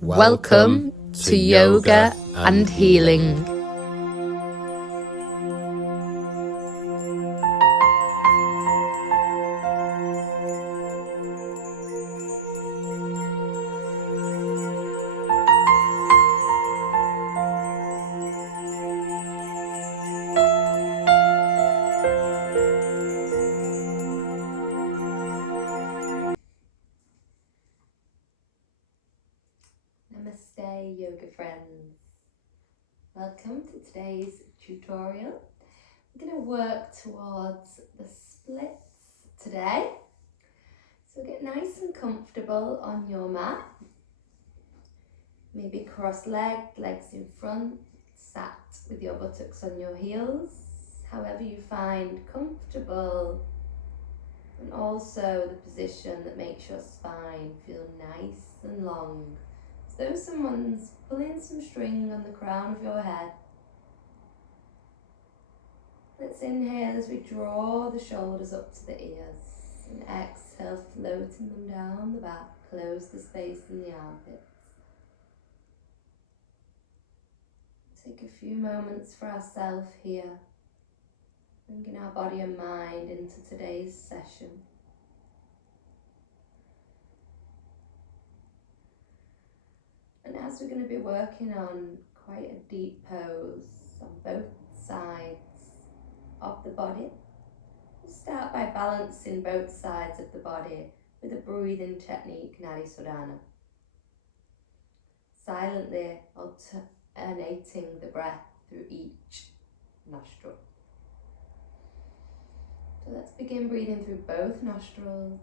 Welcome to Yoga and Healing. Namaste, yoga friends. Welcome to today's tutorial. We're going to work towards the splits today. So get nice and comfortable on your mat. Maybe cross-legged, legs in front, sat with your buttocks on your heels, however you find comfortable. And also the position that makes your spine feel nice and long. As though someone's pulling some string on the crown of your head. Let's inhale as we draw the shoulders up to the ears, and exhale, floating them down the back, close the space in the armpits. Take a few moments for ourselves here, bringing our body and mind into today's session. And as we're going to be working on quite a deep pose on both sides of the body, we'll start by balancing both sides of the body with a breathing technique, Nadi Sudhana. Silently alternating the breath through each nostril. So let's begin breathing through both nostrils.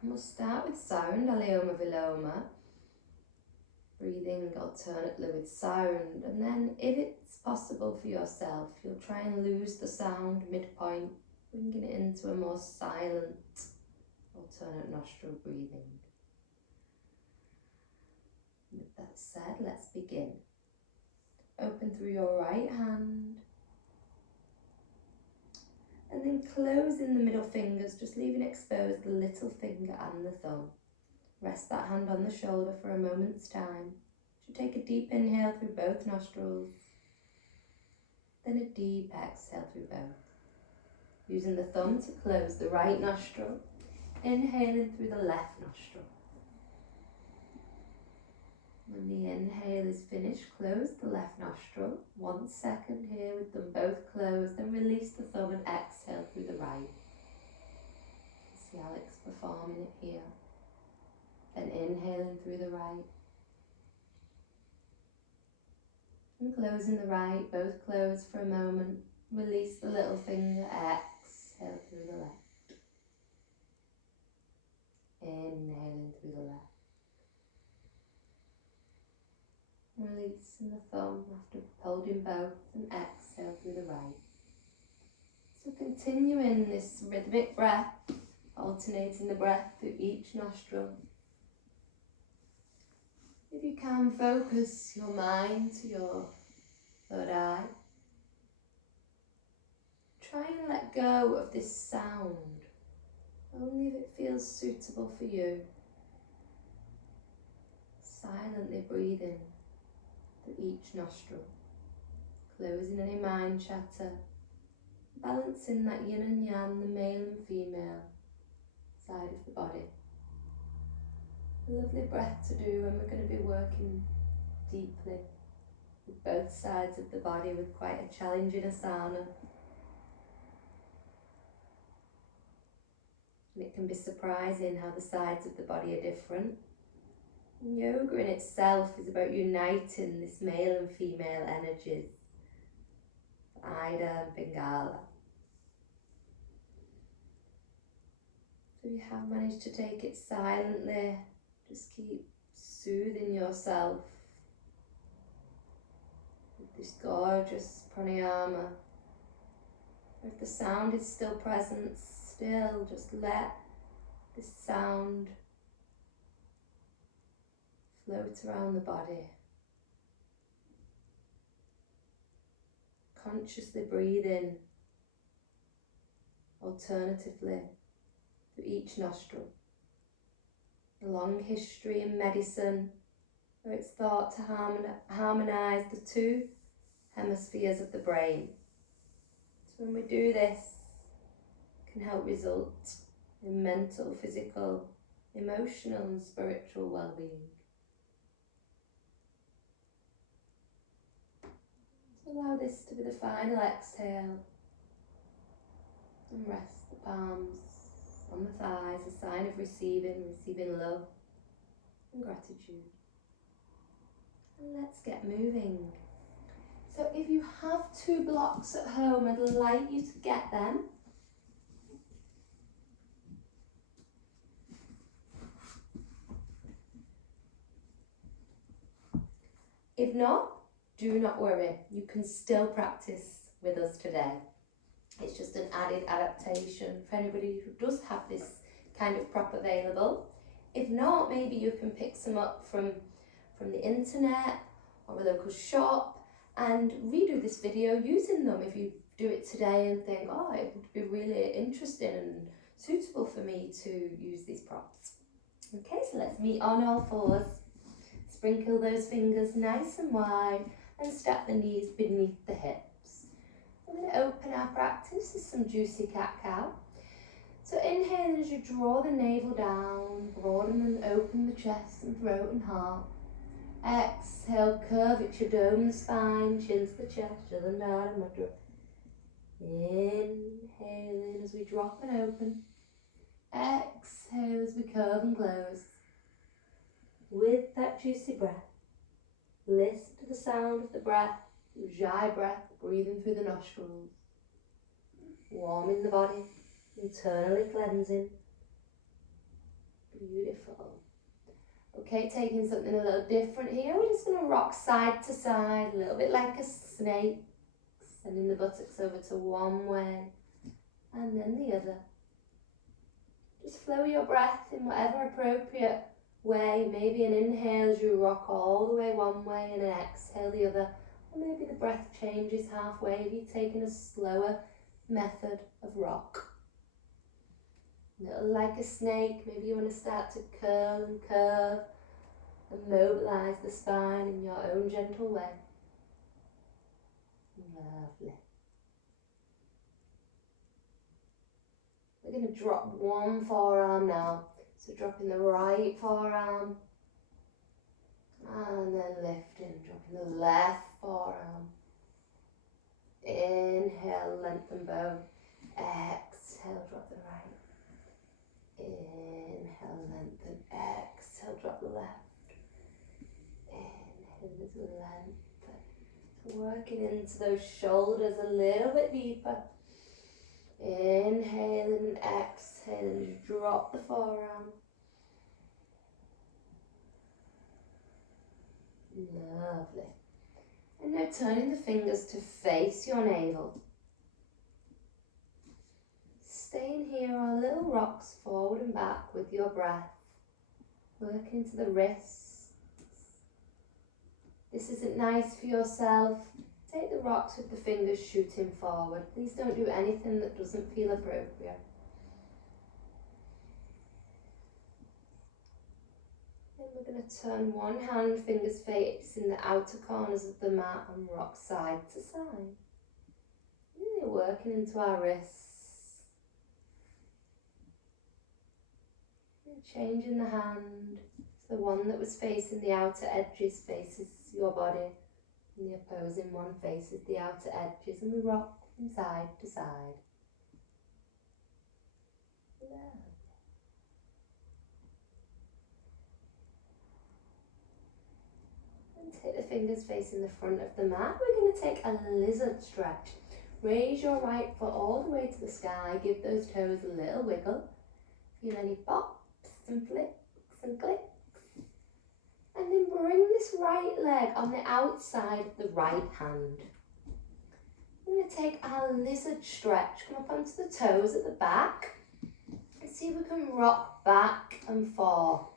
And we'll start with sound, Alyoma Viloma. Breathing alternately with sound, and then if it's possible for yourself, you'll try and lose the sound midpoint, bringing it into a more silent alternate nostril breathing. With that said, let's begin. Open through your right hand, and then close in the middle fingers, just leaving exposed the little finger and the thumb. Rest that hand on the shoulder for a moment's time. So take a deep inhale through both nostrils, then a deep exhale through both. Using the thumb to close the right nostril, inhaling through the left nostril. When the inhale is finished, close the left nostril. 1 second here with them both closed, then release the thumb and exhale through the right. See Alex performing it here. Then inhaling through the right. And closing the right, both closed for a moment. Release the little finger, exhale through the left. Inhaling through the left. Releasing the thumb after holding both, and exhale through the right. So continuing this rhythmic breath, alternating the breath through each nostril. If you can, focus your mind to your third eye. Try and let go of this sound, only if it feels suitable for you. Silently breathing through each nostril, closing any mind chatter, balancing that yin and yang, the male and female side of the body. A lovely breath to do, and we're going to be working deeply with both sides of the body with quite a challenging asana. And it can be surprising how the sides of the body are different. And yoga in itself is about uniting this male and female energies, Ida and Pingala. So if you have managed to take it silently, just keep soothing yourself with this gorgeous pranayama. If the sound is still present, still just let this sound float around the body. Consciously breathing alternatively through each nostril. A long history in medicine where it's thought to harmonise the two hemispheres of the brain. So when we do this, it can help result in mental, physical, emotional and spiritual well-being. So allow this to be the final exhale and rest the palms on the thighs, a sign of receiving love and gratitude. And let's get moving. So if you have 2 blocks at home, I'd like you to get them. If not, do not worry. You can still practice with us today. It's just an added adaptation for anybody who does have this kind of prop available. If not, maybe you can pick some up from the internet or a local shop and redo this video using them if you do it today and think, oh, it would be really interesting and suitable for me to use these props. Okay, so let's meet on all fours. Sprinkle those fingers nice and wide and stack the knees beneath the hips. We're going to open our practice with some juicy cat-cow. So inhale as you draw the navel down, broaden and open the chest and throat and heart. Exhale, curve at your dome, the spine, chin to the chest, Jalandhara Mudra. Inhale in as we drop and open. Exhale as we curve and close. With that juicy breath, listen to the sound of the breath, Ujjayi breath, breathing through the nostrils. Warming the body, internally cleansing. Beautiful. Okay, taking something a little different here. We're just going to rock side to side, a little bit like a snake. Sending the buttocks over to one way and then the other. Just flow your breath in whatever appropriate way. Maybe an inhale as you rock all the way one way and an exhale the other. Or maybe the breath changes halfway if you're taking a slower method of rock. A little like a snake, maybe you want to start to curl and curve and mobilise the spine in your own gentle way. Lovely. We're going to drop one forearm now. So dropping the right forearm and then lifting, dropping the left forearm. Inhale, lengthen both. Exhale, drop the right. Inhale, lengthen. Exhale, drop the left. Inhale, just lengthen. Working into those shoulders a little bit deeper. Inhaling and exhaling, just drop the forearm. Lovely. And now turning the fingers to face your navel. Staying here on little rocks forward and back with your breath. Working to the wrists. This isn't nice for yourself. Take the rocks with the fingers shooting forward. Please don't do anything that doesn't feel appropriate. Then we're going to turn one hand, fingers facing the outer corners of the mat and rock side to side. Really working into our wrists. And changing the hand. So the one that was facing the outer edges faces your body. And the opposing one faces the outer edges, and we rock from side to side. Lovely. And take the fingers facing the front of the mat. We're going to take a lizard stretch. Raise your right foot all the way to the sky. Give those toes a little wiggle. Feel any pops and flicks and clicks. And then bring this right leg on the outside of the right hand. We're going to take our lizard stretch. Come up onto the toes at the back. And see if we can rock back and forth.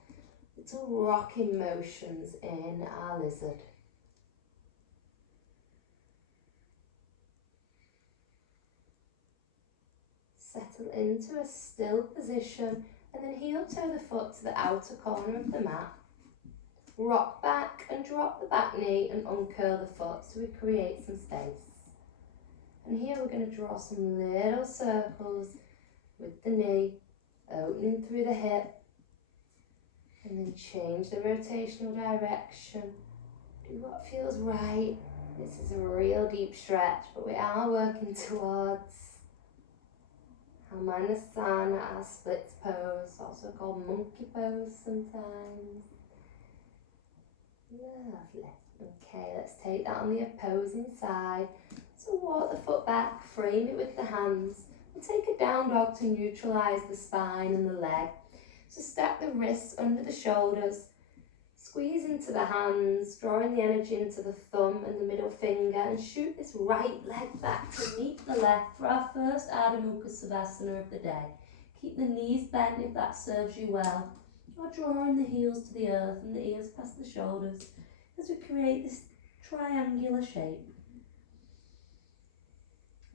Little rocking motions in our lizard. Settle into a still position And then heel toe the foot to the outer corner of the mat. Rock back and drop the back knee and uncurl the foot so we create some space. And here we're going to draw some little circles with the knee, opening through the hip, and then change the rotational direction. Do what feels right. This is a real deep stretch, but we are working towards our asana, our splits pose, also called monkey pose sometimes. Lovely. Okay, let's take that on the opposing side. So walk the foot back, frame it with the hands, and take a down dog to neutralise the spine and the leg. So stack the wrists under the shoulders, squeeze into the hands, drawing the energy into the thumb and the middle finger, and shoot this right leg back to meet the left for our first Ardha Mukha Savasana of the day. Keep the knees bent if that serves you well, or drawing the heels to the earth and the ears past the shoulders as we create this triangular shape.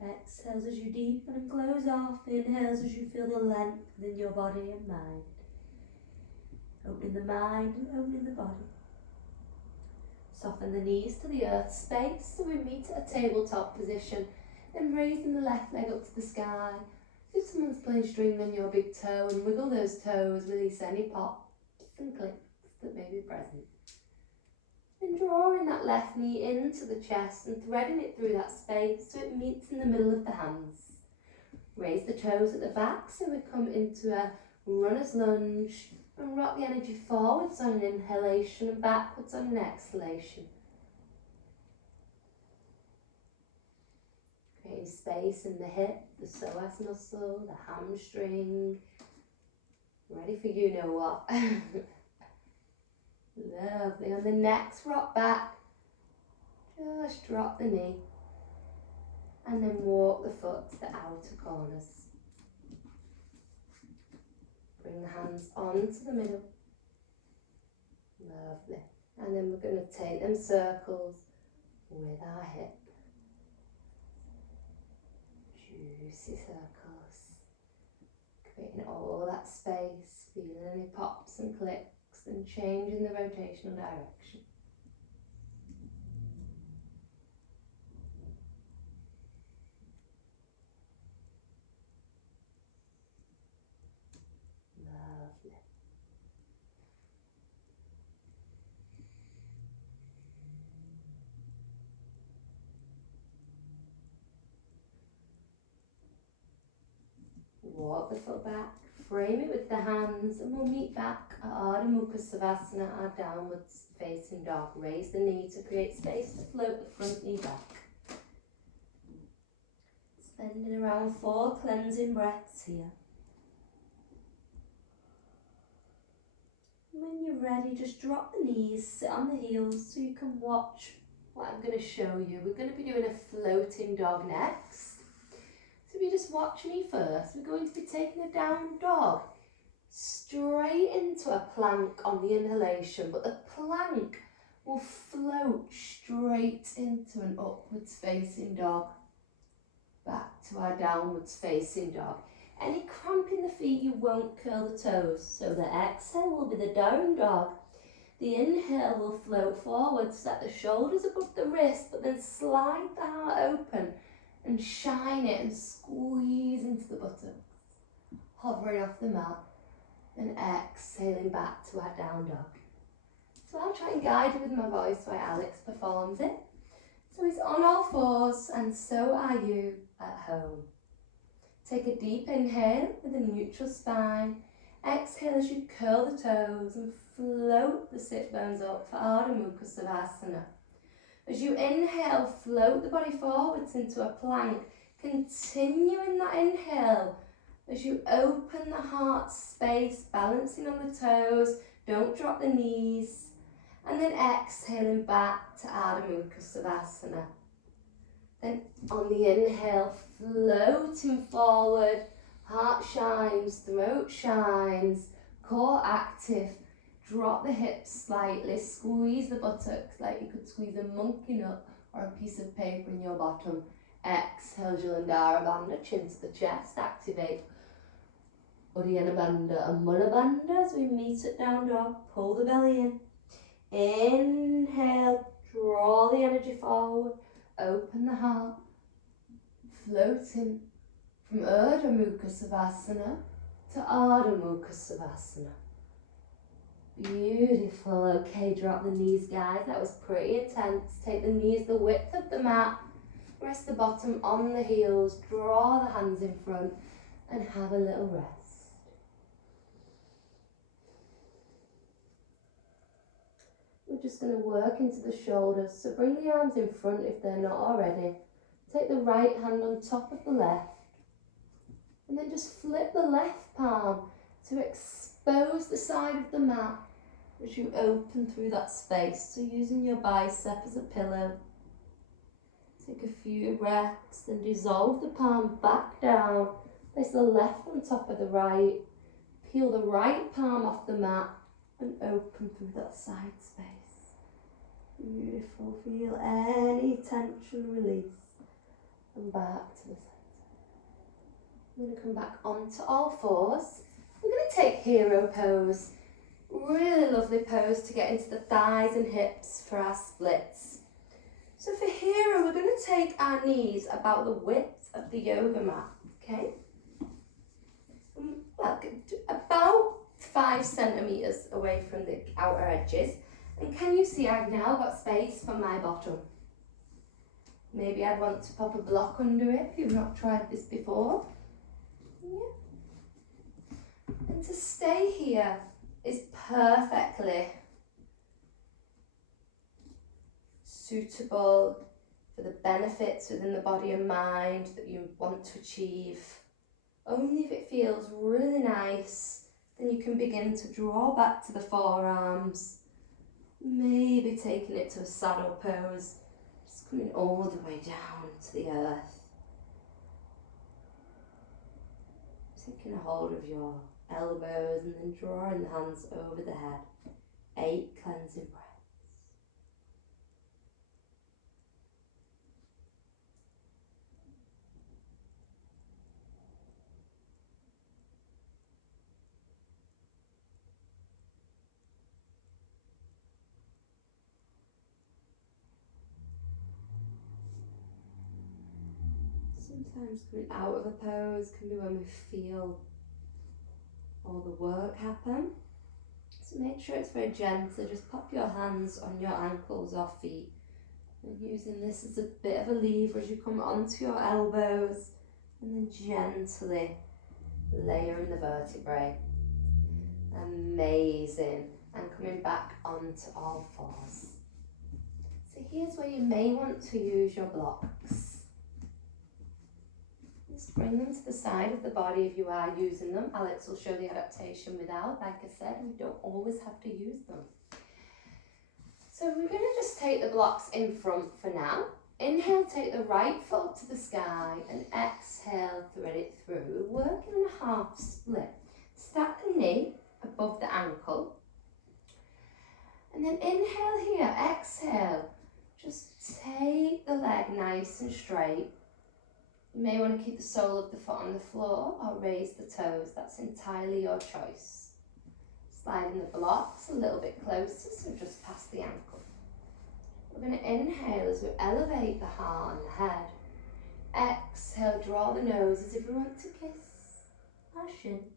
Exhales as you deepen and close off. Inhales as you feel the length in your body and mind. Opening the mind and opening the body. Soften the knees to the earth space so we meet at a tabletop position. Then raising the left leg up to the sky. If someone's playing string on your big toe and wiggle those toes, release any pops and clicks that may be present. Then drawing that left knee into the chest and threading it through that space so it meets in the middle of the hands. Raise the toes at the back so we come into a runner's lunge and rock the energy forwards on an inhalation and backwards on an exhalation. Creating space in the hip, the psoas muscle, the hamstring. Ready for you know what. Lovely. On the next rock back, just drop the knee and then walk the foot to the outer corners. Bring the hands onto the middle. Lovely. And then we're going to take them circles with our hip. Juicy circles. Creating all that space, feeling any pops and clicks and changing the rotational direction. Lovely. Walk the foot back, frame it with the hands, and we'll meet back at Ardha Mukha Savasana, our downwards facing dog. Raise the knee to create space to float the front knee back. Spending around 4 cleansing breaths here. And when you're ready, just drop the knees, sit on the heels so you can watch what I'm going to show you. We're going to be doing a floating dog next. So if you just watch me first, we're going to be taking a down dog straight into a plank on the inhalation, but the plank will float straight into an upwards facing dog, back to our downwards facing dog. Any cramp in the feet, you won't curl the toes, so the exhale will be the down dog. The inhale will float forward, set the shoulders above the wrist, but then slide the heart open and shine it and squeeze into the buttocks, hovering off the mat, then exhaling back to our down dog. So I'll try and guide you with my voice while Alex performs it. So he's on all fours and so are you at home. Take a deep inhale with a neutral spine. Exhale as you curl the toes and float the sit bones up for Ardha Mukha Savasana. As you inhale, float the body forwards into a plank. Continuing that inhale as you open the heart space, balancing on the toes. Don't drop the knees. And then exhaling back to Ardha Mukha Savasana. Then on the inhale, floating forward. Heart shines, throat shines, core active. Drop the hips slightly, squeeze the buttocks like you could squeeze a monkey nut or a piece of paper in your bottom. Exhale, Jalandhara Bandha, chin to the chest, activate. Uddiyana Bandha and Mula Bandha as we meet at down dog. Pull the belly in. Inhale, draw the energy forward, open the heart, floating from Urdhva Mukha Savasana to Ardha Mukha Savasana. Beautiful. Okay, drop the knees, guys. That was pretty intense. Take the knees the width of the mat. Rest the bottom on the heels. Draw the hands in front and have a little rest. We're just going to work into the shoulders. So bring the arms in front if they're not already. Take the right hand on top of the left. And then just flip the left palm to expose the side of the mat as you open through that space. So using your bicep as a pillow. Take a few breaths, then dissolve the palm back down. Place the left on top of the right. Peel the right palm off the mat and open through that side space. Beautiful. Feel any tension release. And back to the centre. I'm going to come back onto all fours. We're going to take hero pose. Really lovely pose to get into the thighs and hips for our splits. So for hero, we're going to take our knees about the width of the yoga mat. Okay? Well, about 5 centimetres away from the outer edges. And can you see I've now got space for my bottom? Maybe I'd want to pop a block under it if you've not tried this before. Yeah. And to stay here is perfectly suitable for the benefits within the body and mind that you want to achieve. Only if it feels really nice, then you can begin to draw back to the forearms. Maybe taking it to a saddle pose, just coming all the way down to the earth. Taking a hold of your elbows and then drawing the hands over the head. 8 cleansing breaths. Sometimes coming out of a pose can be when we feel all the work happen. So make sure it's very gentle. Just pop your hands on your ankles or feet. And using this as a bit of a lever as you come onto your elbows. And then gently layering the vertebrae. Amazing. And coming back onto all fours. So here's where you may want to use your blocks. Just bring them to the side of the body if you are using them. Alex will show the adaptation without. Like I said, we don't always have to use them. So we're going to just take the blocks in front for now. Inhale, take the right foot to the sky and exhale, thread it through. We're working on a half split. Stack the knee above the ankle. And then inhale here, exhale. Just take the leg nice and straight. You may want to keep the sole of the foot on the floor or raise the toes. That's entirely your choice. Sliding the blocks a little bit closer, so just past the ankle. We're going to inhale as we elevate the heart and the head. Exhale, draw the nose as if we want to kiss our shin.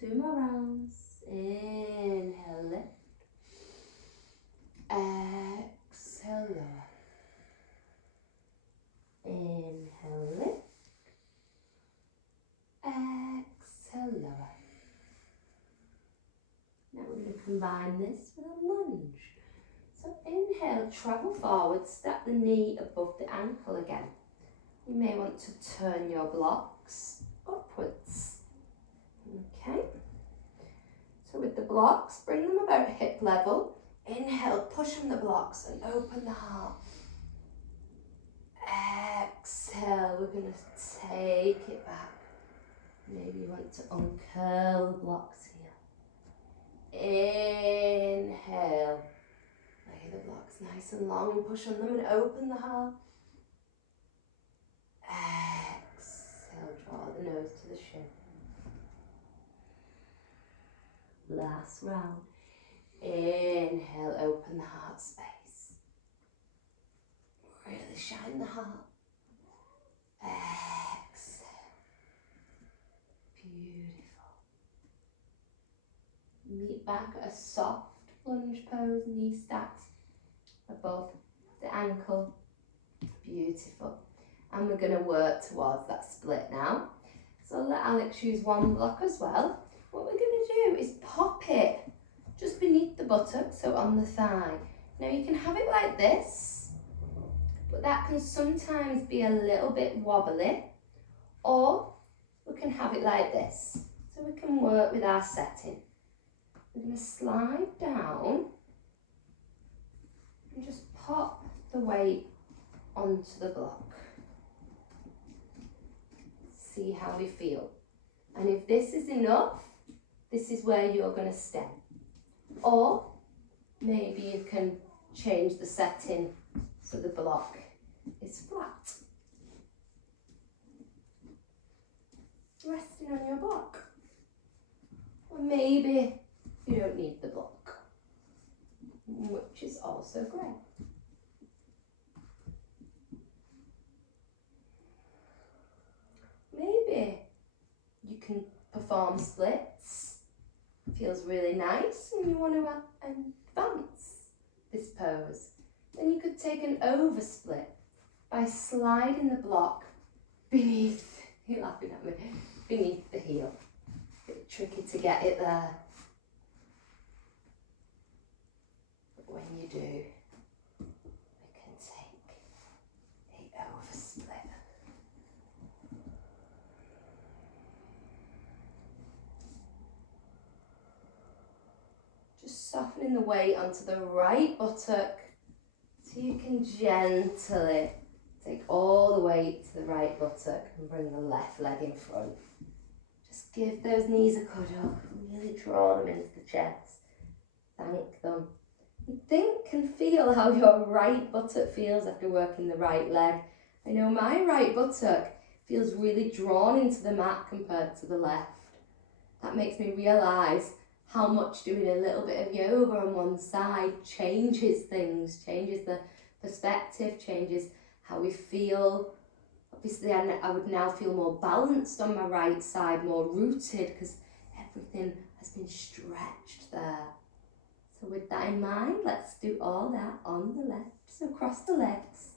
2 more rounds. Inhale, lift. Exhale, lower. Inhale, lift. Exhale, lower. Now we're going to combine this with a lunge. So inhale, travel forward, step the knee above the ankle again. You may want to turn your blocks upwards. Okay. So with the blocks, bring them about hip level. Inhale, push on the blocks and open the heart. Exhale, we're going to take it back. Maybe you want to uncurl the blocks here. Inhale. Lay the blocks nice and long and push on them and open the heart. Exhale, draw the nose to the shin. last round. Inhale, open the heart space. Really shine the heart. Exhale. Beautiful. Meet back at a soft lunge pose, knees stacked above the ankle. Beautiful. And we're going to work towards that split now. So let Alex use one block as well. What we're going to do is pop it just beneath the buttock, so on the thigh. Now you can have it like this, but that can sometimes be a little bit wobbly, or we can have it like this, so we can work with our setting. We're going to slide down and just pop the weight onto the block. See how we feel. And if this is enough, this is where you're going to stay. Or maybe you can change the setting so the block is flat. Resting on your block. Or maybe you don't need the block, which is also great. Maybe you can perform splits. Feels really nice and you want to advance this pose. Then you could take an over split by sliding the block beneath, you're laughing at me, beneath the heel. A bit tricky to get it there. But when you do, we can take the over split. Just softening the weight onto the right buttock so you can gently take all the weight to the right buttock and bring the left leg in front. Just give those knees a cuddle, really draw them into the chest, thank them. And think and feel how your right buttock feels after working the right leg. I know my right buttock feels really drawn into the mat compared to the left. That makes me realise how much doing a little bit of yoga on one side changes things, changes the perspective, changes how we feel. Obviously, I would now feel more balanced on my right side, more rooted, because everything has been stretched there. So with that in mind, let's do all that on the left. So cross the legs,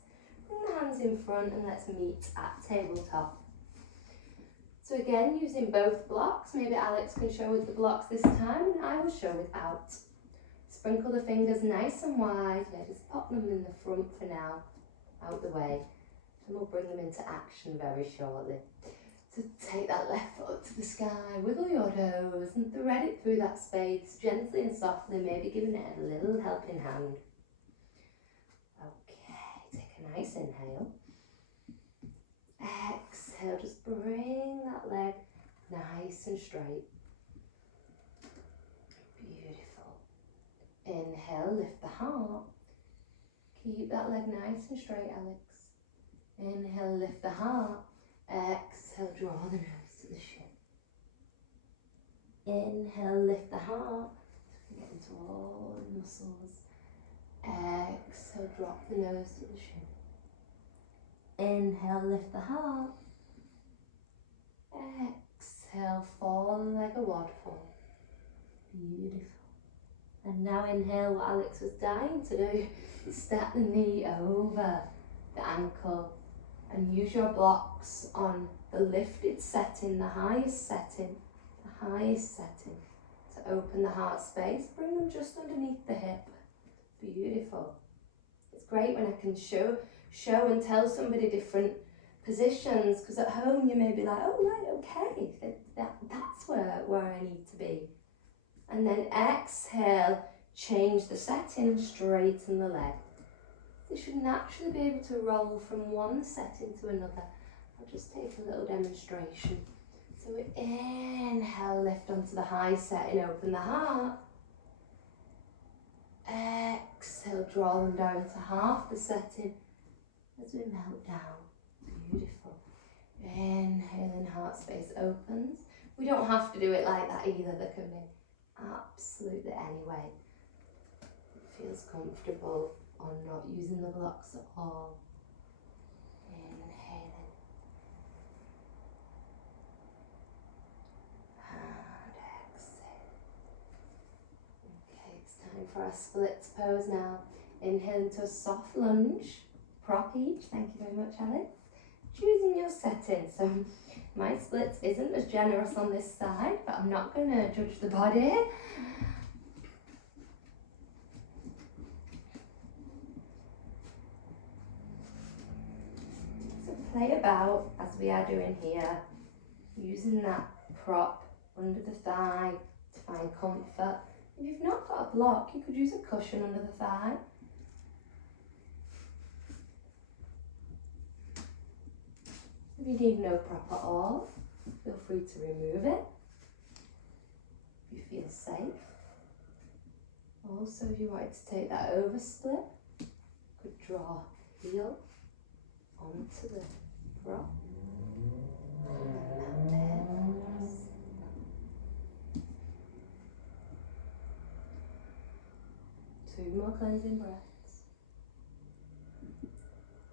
bring the hands in front, and let's meet at tabletop. So again, using both blocks, maybe Alex can show with the blocks this time and I will show without. Sprinkle the fingers nice and wide, yeah, just pop them in the front for now, out the way, and we'll bring them into action very shortly. So take that left foot up to the sky, wiggle your toes and thread it through that space, gently and softly, maybe giving it a little helping hand. Okay, take a nice inhale. Exhale, just bring that leg nice and straight. Beautiful. Inhale, lift the heart. Keep that leg nice and straight, Alex. Inhale, lift the heart. Exhale, draw the nose to the shin. Inhale, lift the heart. Get into all the muscles. Exhale, drop the nose to the shin. Inhale, lift the heart. Exhale, fall like a waterfall. Beautiful. And now inhale what Alex was dying to do. Step the knee over the ankle and use your blocks on the lifted setting, the highest setting, to open the heart space. Bring them just underneath the hip. Beautiful. It's great when I can show and tell somebody different positions, because at home you may be like, oh right, okay, that's where I need to be. And then exhale, change the setting and straighten the leg. They should naturally be able to roll from one setting to another. I'll just take a little demonstration. So we inhale, lift onto the high setting, open the heart. Exhale, draw them down to half the setting as we melt down. Beautiful. Inhaling, heart space opens. We don't have to do it like that either. There can be absolutely any way it feels comfortable, or not using the blocks at all. Inhaling and exhale. Okay, it's time for our splits pose now. Inhale into a soft lunge, prop each. Thank you very much, Alex. Choosing your setting. So my splits isn't as generous on this side, but I'm not going to judge the body. So play about as we are doing here, using that prop under the thigh to find comfort. If you've not got a block, you could use a cushion under the thigh. If you need no prop at all, feel free to remove it if you feel safe. Also, if you wanted to take that over split, you could draw heel onto the prop. Two more cleansing breaths.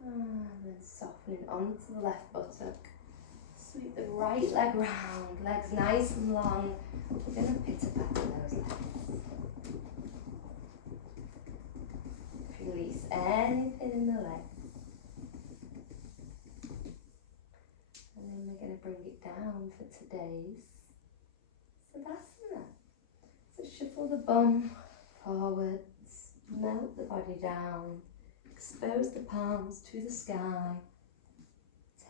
And then softening onto the left buttock. Sweep the right leg round, legs nice and long. We're going to pitter-patter those legs. Release anything in the legs. And then we're going to bring it down for today's Savasana. So shuffle the bum forwards, melt the body down, expose the palms to the sky,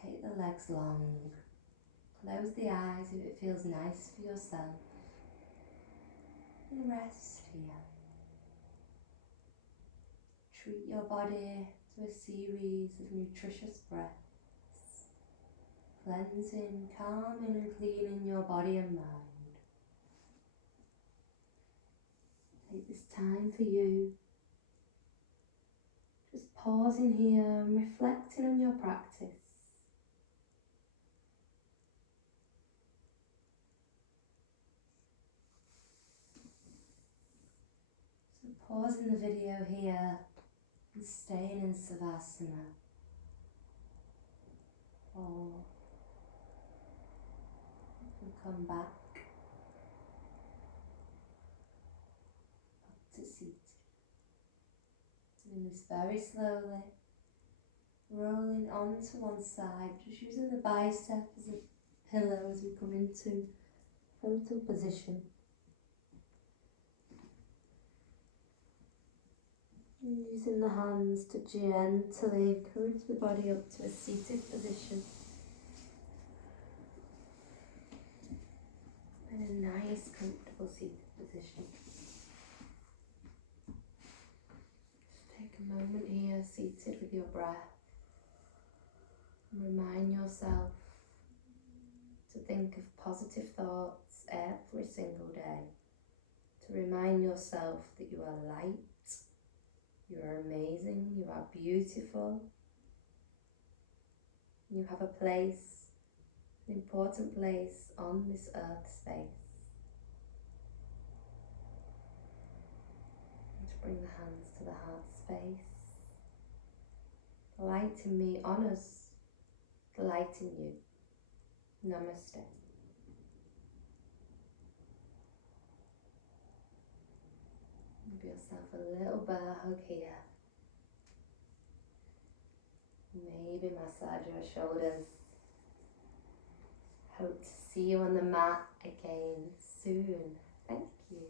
take the legs long, close the eyes if it feels nice for yourself, and rest here. Treat your body to a series of nutritious breaths, cleansing, calming and cleaning your body and mind. Take this time for you, just pausing here and reflecting on your practice. So pausing the video here and staying in Savasana. Or you can come back up to seated. Doing this very slowly, rolling onto one side, just using the bicep as a pillow as we come into fetal position. Using the hands to gently encourage the body up to a seated position. In a nice, comfortable seated position. Just take a moment here, seated with your breath. And remind yourself to think of positive thoughts every single day. To remind yourself that you are light, you are amazing, you are beautiful. You have a place, an important place on this earth space. And to bring the hands to the heart space. The light in me honours the light in you. Namaste. Give yourself a little bear hug here. Maybe massage your shoulders. Hope to see you on the mat again soon. Thank you.